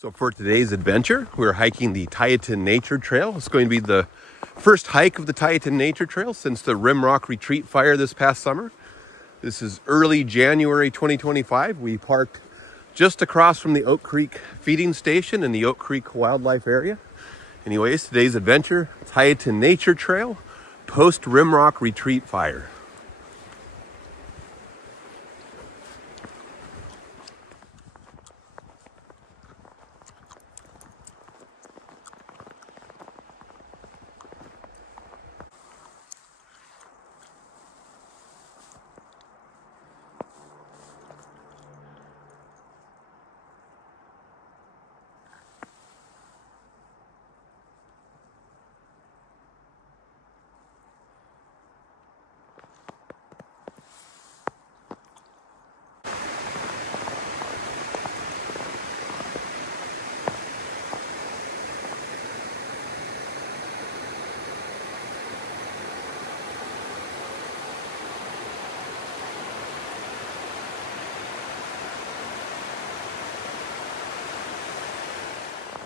So for today's adventure, we're hiking the Tieton Nature Trail. It's going to be the first hike of the Tieton Nature Trail since the Rimrock Retreat fire this past summer. This is early January 2025. We parked just across from the Oak Creek feeding station in the Oak Creek wildlife area. Anyways, today's adventure, Tieton Nature Trail, post Rimrock Retreat fire.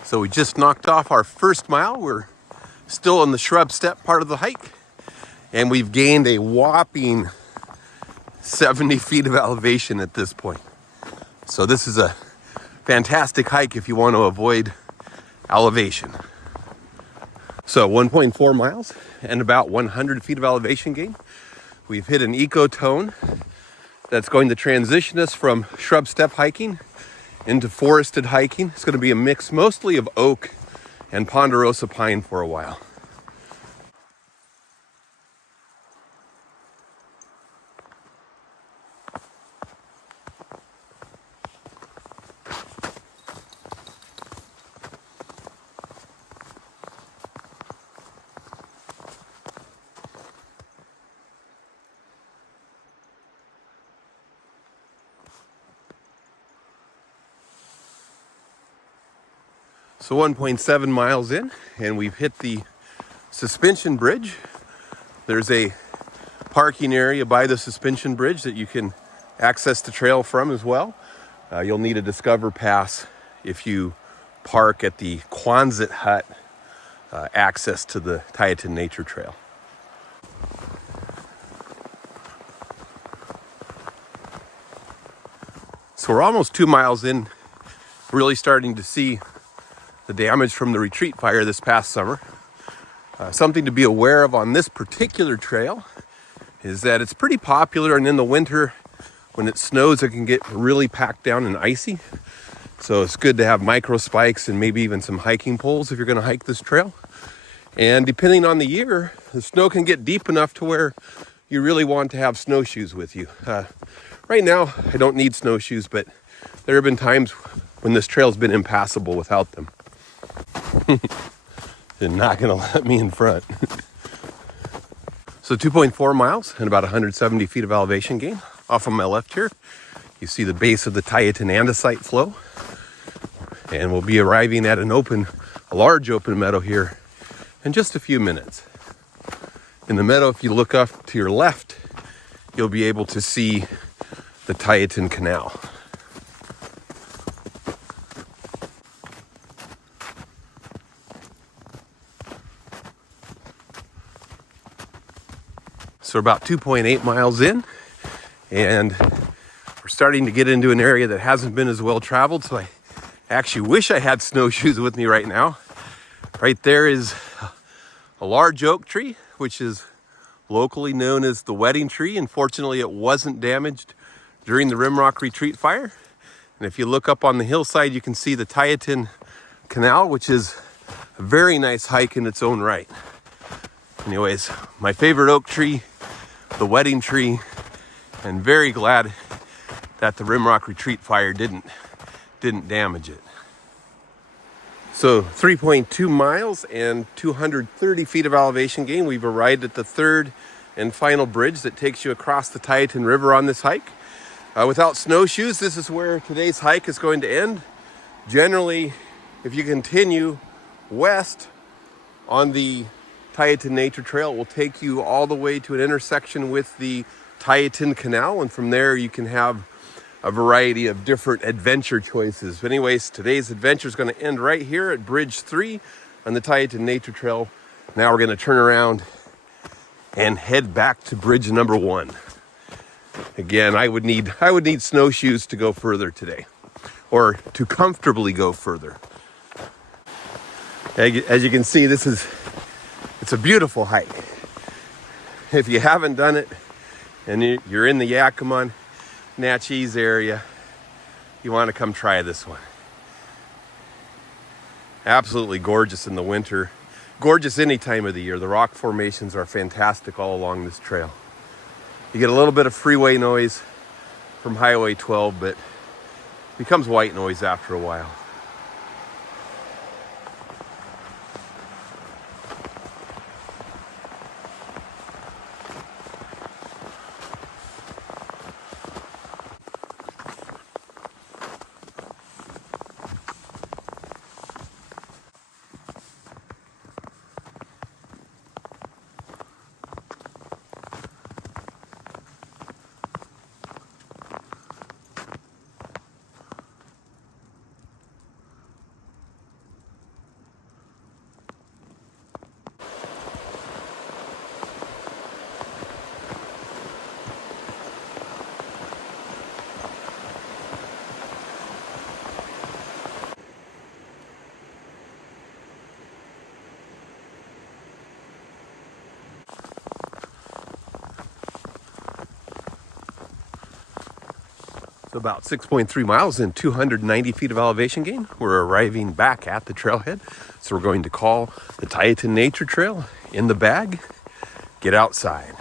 So we just knocked off our first mile. We're still in the shrub step part of the hike, and we've gained a whopping 70 feet of elevation at this point. So this is a fantastic hike if you want to avoid elevation. So 1.4 miles and about 100 feet of elevation gain. We've hit an ecotone that's going to transition us from shrub step hiking into forested hiking. It's going to be a mix mostly of oak and ponderosa pine for a while. So 1.7 miles in, and we've hit the suspension bridge. There's a parking area by the suspension bridge that you can access the trail from as well. You'll need a Discover Pass if you park at the Quonset Hut access to the Tieton Nature Trail. So we're almost 2 miles in, really starting to see the damage from the retreat fire this past summer. Something to be aware of on this particular trail is that it's pretty popular, and in the winter when it snows it can get really packed down and icy. So it's good to have micro spikes and maybe even some hiking poles if you're going to hike this trail. And depending on the year, the snow can get deep enough to where you really want to have snowshoes with you. Right now I don't need snowshoes, but there have been times when this trail's been impassable without them. They're not going to let me in front. So 2.4 miles and about 170 feet of elevation gain. Off on my left here, you see the base of the Tieton andesite flow. And we'll be arriving at a large open meadow here in just a few minutes. In the meadow, if you look up to your left, you'll be able to see the Tieton Canal. So we're about 2.8 miles in, and we're starting to get into an area that hasn't been as well traveled. So I actually wish I had snowshoes with me right now. Right there is a large oak tree, which is locally known as the wedding tree. Unfortunately, it wasn't damaged during the Rimrock Retreat fire. And if you look up on the hillside, you can see the Tieton Canal, which is a very nice hike in its own right. Anyways, my favorite oak tree, the wedding tree, and very glad that the Rimrock Retreat fire didn't damage it. So 3.2 miles and 230 feet of elevation gain. We've arrived at the third and final bridge that takes you across the Tieton River on this hike. Without snowshoes, this is where today's hike is going to end. Generally, if you continue west on the Tieton Nature Trail, will take you all the way to an intersection with the Tieton Canal, and from there you can have a variety of different adventure choices. But anyways, today's adventure is going to end right here at Bridge 3 on the Tieton Nature Trail. Now we're going to turn around and head back to bridge number 1. Again, I would need snowshoes to go further today, or to comfortably go further. As you can see, it's a beautiful hike. If you haven't done it and you're in the Yakima, Natchez area, you want to come try this one. Absolutely gorgeous in the winter. Gorgeous any time of the year. The rock formations are fantastic all along this trail. You get a little bit of freeway noise from Highway 12, but it becomes white noise after a while. So about 6.3 miles and 290 feet of elevation gain. We're arriving back at the trailhead. So we're going to call the Tieton Nature Trail in the bag. Get outside.